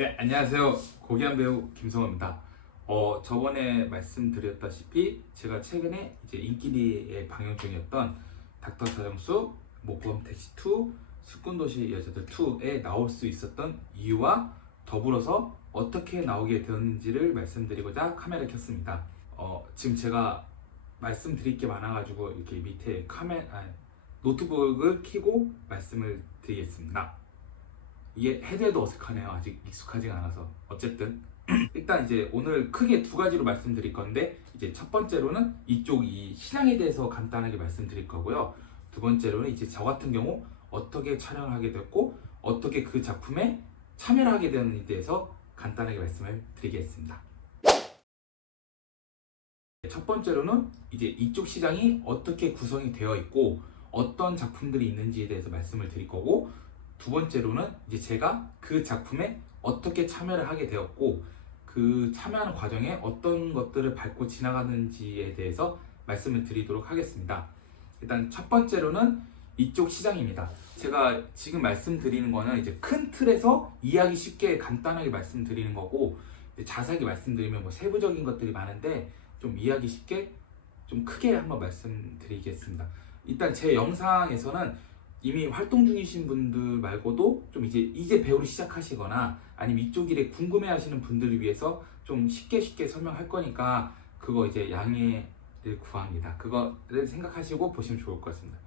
네, 안녕하세요. 고귀한 배우 김성호입니다. 저번에 말씀드렸다시피 제가 최근에 이제 인기리에 방영 중이었던 닥터 사정수, 모범 택시 2, 숙군도시 여자들 2에 나올 수 있었던 이유와 더불어서 어떻게 나오게 되었는지를 말씀드리고자 카메라 켰습니다. 지금 제가 말씀드릴 게 많아가지고 이렇게 밑에 노트북을 켜고 말씀을 드리겠습니다. 이게 해도 어색하네요. 아직 익숙하지가 않아서. 어쨌든 일단 이제 오늘 크게 두 가지로 말씀드릴 건데, 이제 첫 번째로는 이쪽 이 시장에 대해서 간단하게 말씀드릴 거고요. 두 번째로는 이제 저 같은 경우 어떻게 촬영을 하게 됐고 어떻게 그 작품에 참여를 하게 되었는지에 대해서 간단하게 말씀을 드리겠습니다. 첫 번째로는 이제 이쪽 시장이 어떻게 구성이 되어 있고 어떤 작품들이 있는지에 대해서 말씀을 드릴 거고, 두 번째로는 이제 제가 그 작품에 어떻게 참여를 하게 되었고 그 참여하는 과정에 어떤 것들을 밟고 지나가는지에 대해서 말씀을 드리도록 하겠습니다. 일단 첫 번째로는 이쪽 시장입니다. 제가 지금 말씀드리는 거는 이제 큰 틀에서 이해하기 쉽게 간단하게 말씀드리는 거고, 자세하게 말씀드리면 뭐 세부적인 것들이 많은데 좀 이해하기 쉽게 좀 크게 한번 말씀드리겠습니다. 일단 제 영상에서는 이미 활동 중이신 분들 말고도 좀 이제 배우를 시작하시거나 아니면 이쪽 일에 궁금해하시는 분들을 위해서 좀 쉽게 설명할 거니까 그거 이제 양해를 구합니다. 그거를 생각하시고 보시면 좋을 것 같습니다.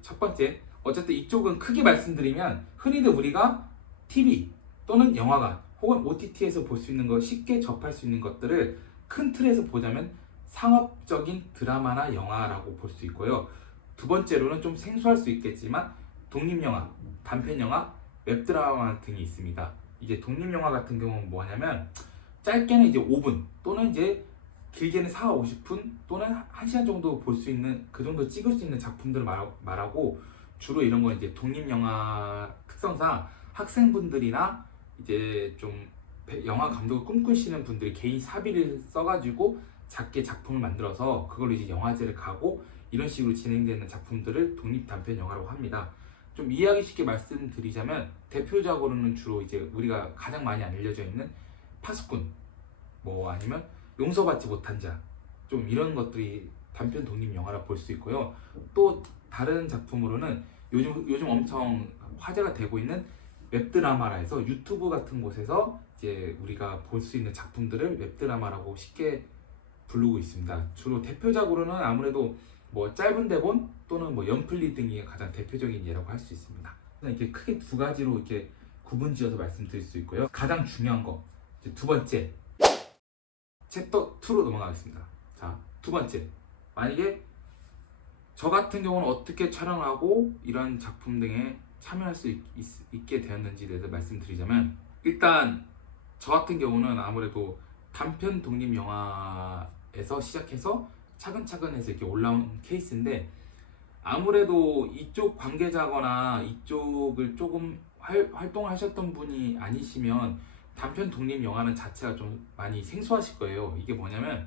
첫 번째, 어쨌든 이쪽은 크게 말씀드리면 흔히들 우리가 TV 또는 영화관 혹은 OTT에서 볼 수 있는 거, 쉽게 접할 수 있는 것들을 큰 틀에서 보자면 상업적인 드라마나 영화라고 볼 수 있고요. 두 번째로는 좀 생소할 수 있겠지만 독립영화, 단편영화, 웹드라마 등이 있습니다. 이제 독립영화 같은 경우는 뭐냐면 짧게는 이제 5분 또는 이제 길게는 4, 50분 또는 1시간 정도 볼 수 있는, 그 정도 찍을 수 있는 작품들을 말하고, 주로 이런 건 이제 독립영화 특성상 학생분들이나 이제 좀 영화 감독을 꿈꾸시는 분들이 개인 사비를 써가지고 작게 작품을 만들어서 그걸로 이제 영화제를 가고 이런 식으로 진행되는 작품들을 독립 단편 영화라고 합니다. 좀 이해하기 쉽게 말씀드리자면 대표적으로는 주로 이제 우리가 가장 많이 알려져 있는 파수꾼, 뭐 아니면 용서받지 못한 자, 좀 이런 것들이 단편 독립 영화라 볼 수 있고요. 또 다른 작품으로는 요즘 엄청 화제가 되고 있는 웹드라마라 해서 유튜브 같은 곳에서 이제 우리가 볼 수 있는 작품들을 웹드라마라고 쉽게 부르고 있습니다. 주로 대표적으로는 아무래도 뭐 짧은 대본 또는 뭐 연플리 등이 가장 대표적인 예라고 할 수 있습니다. 이렇게 크게 두 가지로 이렇게 구분지어서 말씀드릴 수 있고요. 가장 중요한 거, 이제 두 번째 챕터 2로 넘어가겠습니다. 자, 두 번째, 만약에 저 같은 경우는 어떻게 촬영하고 이런 작품 등에 참여할 수 있게 되었는지에 대해서 말씀드리자면, 일단 저 같은 경우는 아무래도 단편 독립 영화에서 시작해서 차근차근 해서 이렇게 올라온 케이스인데, 아무래도 이쪽 관계자거나 이쪽을 조금 활동을 하셨던 분이 아니시면 단편 독립 영화는 자체가 좀 많이 생소하실 거예요. 이게 뭐냐면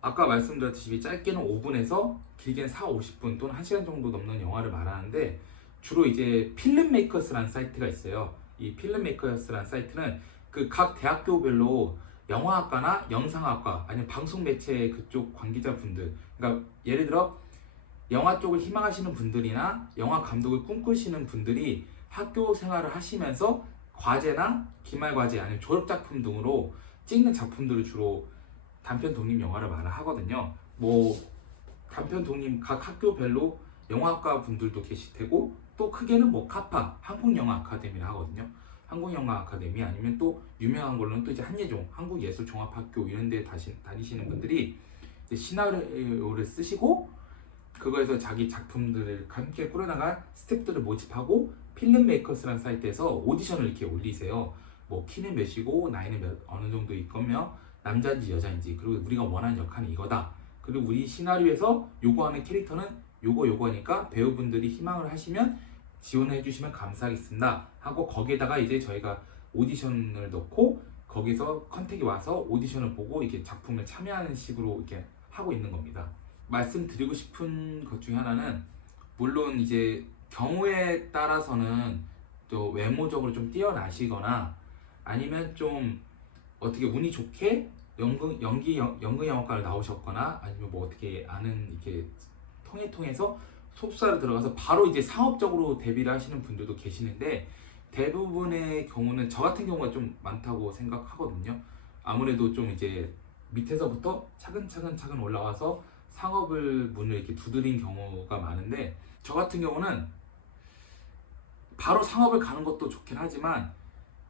아까 말씀드렸듯이 짧게는 5분에서 길게는 4, 50분 또는 1시간 정도 넘는 영화를 말하는데, 주로 이제 필름메이커스라는 사이트가 있어요. 이 필름메이커스라는 사이트는 그 각 대학교별로 영화학과나 영상학과 아니면 방송 매체 그쪽 관계자분들, 그러니까 예를 들어 영화 쪽을 희망하시는 분들이나 영화 감독을 꿈꾸시는 분들이 학교 생활을 하시면서 과제나 기말 과제 아니면 졸업 작품 등으로 찍는 작품들을 주로 단편 독립 영화를 말하거든요. 뭐 단편 독립 각 학교별로 영화학과 분들도 계실 테고, 또 크게는 뭐 카파 한국영화 아카데미를 하거든요. 한국영화 아카데미 아니면 또 유명한 걸로는 또 이제 한예종 한국예술종합학교 이런 데 다니시는 분들이 이제 시나리오를 쓰시고 그거에서 자기 작품들을 함께 꾸려나갈 스태프들을 모집하고 필름메이커스라는 사이트에서 오디션을 이렇게 올리세요. 뭐 키는 몇이고 나이는 어느 정도 있거며 남자인지 여자인지, 그리고 우리가 원하는 역할은 이거다, 그리고 우리 시나리오에서 요구하는 캐릭터는 요거니까 배우분들이 희망을 하시면 지원해 주시면 감사하겠습니다 하고, 거기에다가 이제 저희가 오디션을 넣고 거기서 컨택이 와서 오디션을 보고 이렇게 작품을 참여하는 식으로 이렇게 하고 있는 겁니다. 말씀드리고 싶은 것 중에 하나는, 물론 이제 경우에 따라서는 또 외모적으로 좀 뛰어나시거나 아니면 좀 어떻게 운이 좋게 연극 영화과를 나오셨거나 아니면 뭐 어떻게 아는 이렇게 통해서 소속사로 들어가서 바로 이제 상업적으로 데뷔를 하시는 분들도 계시는데 대부분의 경우는 저 같은 경우가 좀 많다고 생각하거든요. 아무래도 좀 이제 밑에서부터 차근차근 올라와서 상업을 문을 이렇게 두드린 경우가 많은데 저 같은 경우는 바로 상업을 가는 것도 좋긴 하지만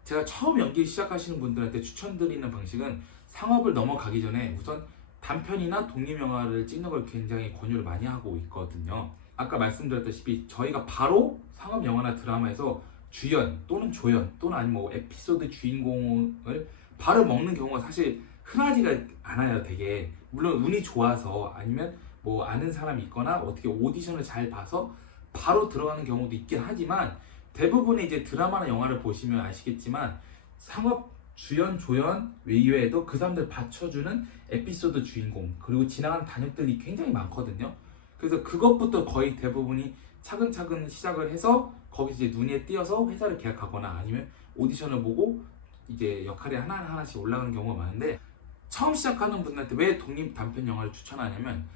제가 처음 연기 시작하시는 분들한테 추천드리는 방식은 상업을 넘어가기 전에 우선 단편이나 독립영화를 찍는 걸 굉장히 권유를 많이 하고 있거든요. 아까 말씀드렸다시피 저희가 바로 상업영화나 드라마에서 주연 또는 조연 또는 아니면 뭐 에피소드 주인공을 바로 먹는 경우가 사실 흔하지가 않아요. 되게 물론 운이 좋아서 아니면 뭐 아는 사람이 있거나 어떻게 오디션을 잘 봐서 바로 들어가는 경우도 있긴 하지만 대부분의 이제 드라마나 영화를 보시면 아시겠지만 상업 주연, 조연 외에도 그 사람들 받쳐주는 에피소드 주인공 그리고 지나간 단역들이 굉장히 많거든요. 그래서 그것부터 거의 대부분이 차근차근 시작을 해서 거기서 이제 눈에 띄어서 회사를 계약하거나 아니면 오디션을 보고 이제 역할이 하나씩 올라가는 경우가 많은데 처음 시작하는 분들한테 왜 독립 단편 영화를 추천하냐면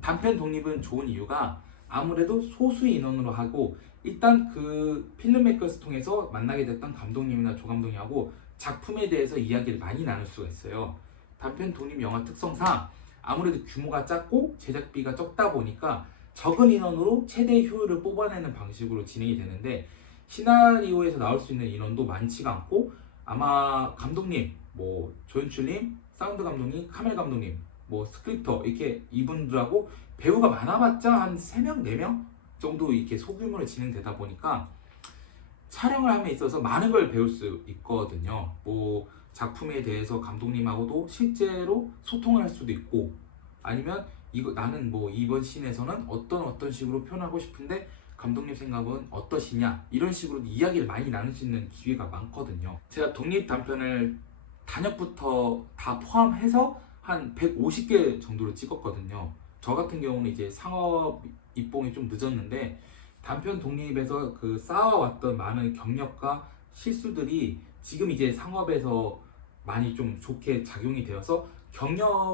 단편 독립은 좋은 이유가 아무래도 소수 인원으로 하고 일단 그 필름메이커스 통해서 만나게 됐던 감독님이나 조감독님하고 작품에 대해서 이야기를 많이 나눌 수가 있어요. 단편 독립 영화 특성상 아무래도 규모가 작고 제작비가 적다 보니까 적은 인원으로 최대의 효율을 뽑아내는 방식으로 진행이 되는데 시나리오에서 나올 수 있는 인원도 많지가 않고 아마 감독님, 뭐 조연출님, 사운드 감독님, 카메라 감독님, 뭐 스크립터 이렇게 이분들하고 배우가 많아봤자 한 3명, 4명 정도 이렇게 소규모로 진행되다 보니까 촬영을 함에 있어서 많은 걸 배울 수 있거든요. 뭐 작품에 대해서 감독님하고도 실제로 소통을 할 수도 있고 아니면 이거 나는 뭐 이번 씬에서는 어떤 식으로 표현하고 싶은데 감독님 생각은 어떠시냐 이런 식으로 이야기를 많이 나눌 수 있는 기회가 많거든요. 제가 독립 단편을 단역부터 다 포함해서 한 150개 정도로 찍었거든요. 저 같은 경우는 이제 상업 입봉이 좀 늦었는데 단편 독립에서 그 쌓아왔던 많은 경력과 실수들이 지금 이제 상업에서 많이 좀 좋게 작용이 되어서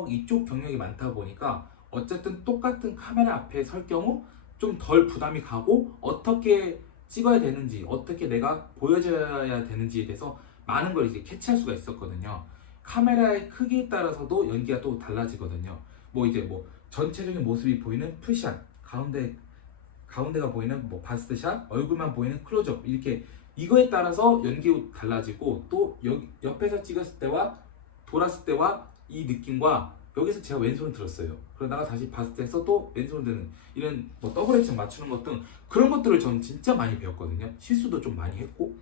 이쪽 경력이 많다 보니까 어쨌든 똑같은 카메라 앞에 설 경우 좀 덜 부담이 가고 어떻게 찍어야 되는지 어떻게 내가 보여줘야 되는지에 대해서 많은 걸 이제 캐치할 수가 있었거든요. 카메라의 크기에 따라서도 연기가 또 달라지거든요. 뭐 이제 뭐 전체적인 모습이 보이는 풀샷, 가운데가 보이는 뭐 바스트샷, 얼굴만 보이는 클로즈업 이렇게 이거에 따라서 연기 달라지고 또 옆에서 찍었을 때와 돌았을 때와 이 느낌과 여기서 제가 왼손을 들었어요. 그러다가 다시 봤을 때서 또 왼손을 드는 이런 뭐 더블 액션 맞추는 것 등 그런 것들을 저는 진짜 많이 배웠거든요. 실수도 좀 많이 했고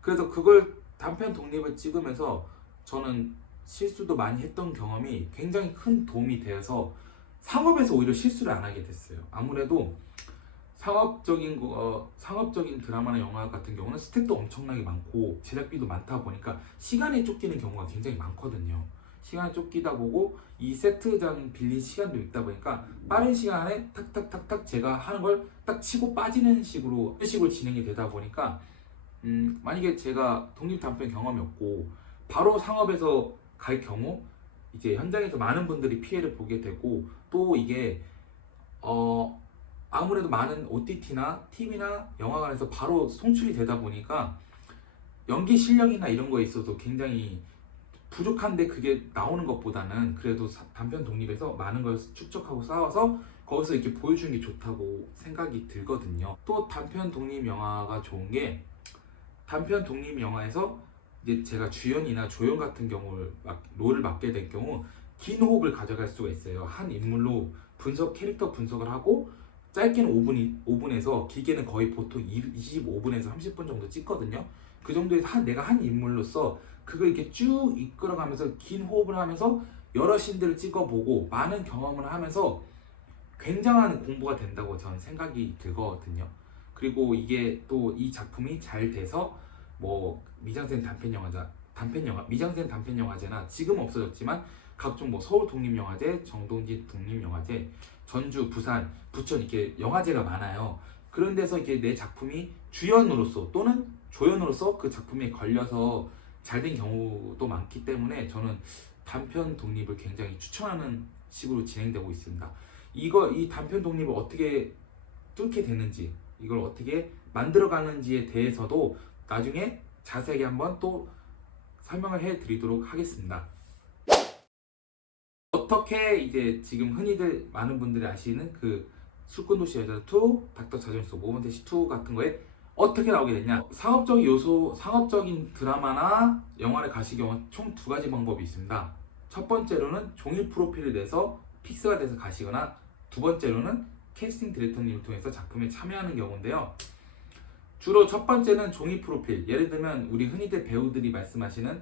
그래서 그걸 단편 독립을 찍으면서 저는 실수도 많이 했던 경험이 굉장히 큰 도움이 되어서 상업에서 오히려 실수를 안 하게 됐어요. 아무래도 상업적인 드라마나 영화 같은 경우는 스텝도 엄청나게 많고 제작비도 많다 보니까 시간에 쫓기는 경우가 굉장히 많거든요. 시간에 쫓기다 보고 이 세트장 빌린 시간도 있다 보니까 빠른 시간 안에 탁탁탁탁 제가 하는 걸 딱 치고 빠지는 식으로 진행이 되다 보니까 만약에 제가 독립 단편 경험이 없고 바로 상업에서 갈 경우 이제 현장에서 많은 분들이 피해를 보게 되고 또 이게 아무래도 많은 OTT나 TV나 영화관에서 바로 송출이 되다 보니까 연기 실력이나 이런 거에 있어서 굉장히 부족한데 그게 나오는 것보다는 그래도 단편 독립에서 많은 걸 축적하고 쌓아서 거기서 이렇게 보여주는 게 좋다고 생각이 들거든요. 또 단편 독립 영화가 좋은 게 단편 독립 영화에서 이제 제가 주연이나 조연 같은 경우를 롤을 맡게 될 경우 긴 호흡을 가져갈 수가 있어요. 한 인물로 캐릭터 분석을 하고 짧게는 5분에서 길게는 거의 보통 25분에서 30분 정도 찍거든요. 그 정도에서 내가 한 인물로서 그걸 이렇게 쭉 이끌어가면서 긴 호흡을 하면서 여러 씬들을 찍어보고 많은 경험을 하면서 굉장한 공부가 된다고 저는 생각이 들거든요. 그리고 이게 또 이 작품이 잘 돼서 뭐 미장센 미장센 단편 영화제나 지금 없어졌지만 각종 뭐 서울 독립영화제, 정동진 독립영화제, 전주, 부산, 부천 이렇게 영화제가 많아요. 그런 데서 이렇게 내 작품이 주연으로서 또는 조연으로서 그 작품에 걸려서 잘 된 경우도 많기 때문에 저는 단편 독립을 굉장히 추천하는 식으로 진행되고 있습니다. 이 단편 독립을 어떻게 뚫게 되는지, 이걸 어떻게 만들어가는지에 대해서도 나중에 자세하게 한번 또 설명을 해드리도록 하겠습니다. 어떻게 이제 지금 흔히들 많은 분들이 아시는 그 술꾼도시 여자 2, 닥터 자존수, 모범대시 2 같은 거에 어떻게 나오게 됐냐? 상업적인 요소, 상업적인 드라마나 영화를 가실 경우 총 두 가지 방법이 있습니다. 첫 번째로는 종이 프로필을 내서 픽스가 돼서 가시거나, 두 번째로는 캐스팅 디렉터님을 통해서 작품에 참여하는 경우인데요. 주로 첫 번째는 종이 프로필, 예를 들면 우리 흔히들 배우들이 말씀하시는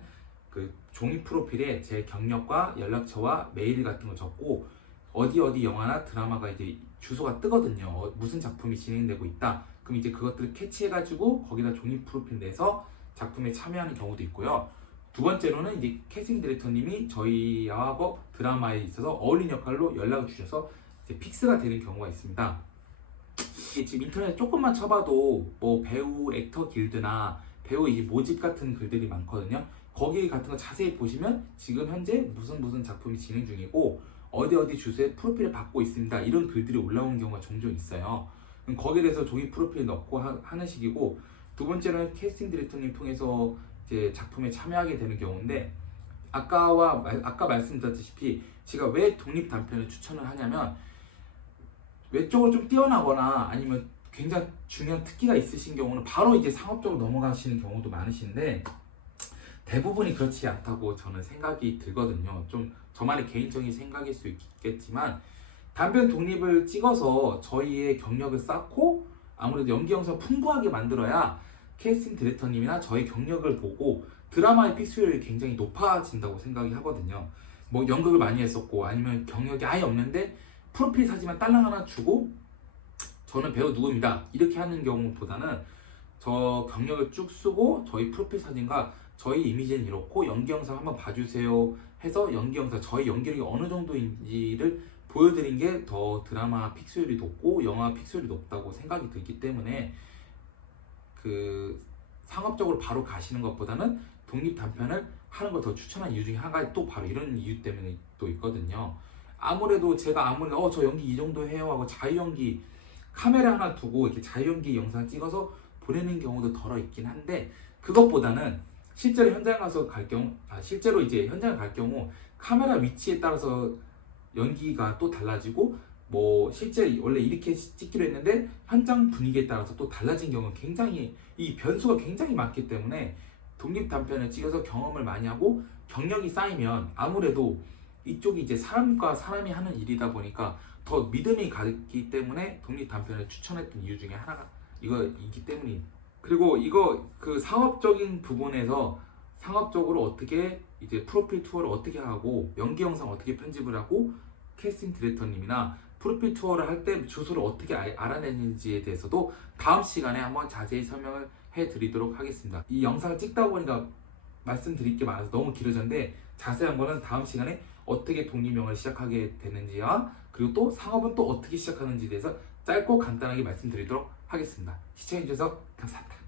그 종이 프로필에 제 경력과 연락처와 메일 같은 거 적고 어디 영화나 드라마가 이제 주소가 뜨거든요. 무슨 작품이 진행되고 있다. 그럼 이제 그것들을 캐치해가지고 거기다 종이 프로필 내서 작품에 참여하는 경우도 있고요. 두 번째로는 이제 캐스팅 디렉터님이 저희와 드라마에 있어서 어울리는 역할로 연락을 주셔서 이제 픽스가 되는 경우가 있습니다. 이게 지금 인터넷에 조금만 쳐봐도 뭐 배우 액터 길드나 배우 이제 모집 같은 글들이 많거든요. 거기 같은 거 자세히 보시면 지금 현재 무슨 작품이 진행 중이고 어디 주소에 프로필을 받고 있습니다. 이런 글들이 올라오는 경우가 종종 있어요. 그럼 거기에 대해서 종이 프로필 넣고 하는 식이고, 두 번째는 캐스팅 디렉터님 통해서 이제 작품에 참여하게 되는 경우인데, 아까 말씀드렸다시피 제가 왜 독립 단편을 추천을 하냐면 외적으로 좀 뛰어나거나 아니면 굉장히 중요한 특기가 있으신 경우는 바로 이제 상업적으로 넘어가시는 경우도 많으신데 대부분이 그렇지 않다고 저는 생각이 들거든요. 좀 저만의 개인적인 생각일 수 있겠지만 단편 독립을 찍어서 저희의 경력을 쌓고 아무래도 연기 영상 풍부하게 만들어야 캐스팅 디렉터님이나 저희 경력을 보고 드라마의 픽스율이 굉장히 높아진다고 생각이 하거든요. 뭐 연극을 많이 했었고 아니면 경력이 아예 없는데 프로필 사진만 딸랑 하나 주고 저는 배우 누구입니다 이렇게 하는 경우보다는 저 경력을 쭉 쓰고 저희 프로필 사진과 저희 이미지는 이렇고 연기 영상 한번 봐주세요 해서 연기 영상 저희 연기력이 어느 정도인지를 보여드린 게 더 드라마 픽스율이 높고 영화 픽스율이 높다고 생각이 들기 때문에 그 상업적으로 바로 가시는 것보다는 독립 단편을 하는 걸 더 추천한 이유 중에 한 가지 또 바로 이런 이유 때문에 또 있거든요. 아무래도 제가 아무래도 저 연기 이 정도 해요 하고 자유연기 카메라 하나 두고 이렇게 자유연기 영상 찍어서 보내는 경우도 덜어 있긴 한데 그것보다는 실제로 현장 가서 갈 경우 실제로 이제 현장을 갈 경우 카메라 위치에 따라서 연기가 또 달라지고 뭐 실제 원래 이렇게 찍기로 했는데 현장 분위기에 따라서 또 달라진 경우는 굉장히 이 변수가 굉장히 많기 때문에 독립 단편을 찍어서 경험을 많이 하고 경력이 쌓이면 아무래도 이쪽이 이제 사람과 사람이 하는 일이다 보니까 더 믿음이 가기 때문에 독립 단편을 추천했던 이유 중에 하나가 이거이기 때문입니다. 그리고 이거 그 상업적인 부분에서 상업적으로 어떻게 이제 프로필 투어를 어떻게 하고 연기 영상 어떻게 편집을 하고 캐스팅 디렉터님이나 프로필 투어를 할 때 주소를 어떻게 알아내는지에 대해서도 다음 시간에 한번 자세히 설명을 해드리도록 하겠습니다. 이 영상을 찍다 보니까 말씀드릴 게 많아서 너무 길어졌는데 자세한 거는 다음 시간에 어떻게 독립영화를 시작하게 되는지와 그리고 또 상업은 또 어떻게 시작하는지에 대해서 짧고 간단하게 말씀드리도록 하겠습니다. 시청해주셔서 감사합니다.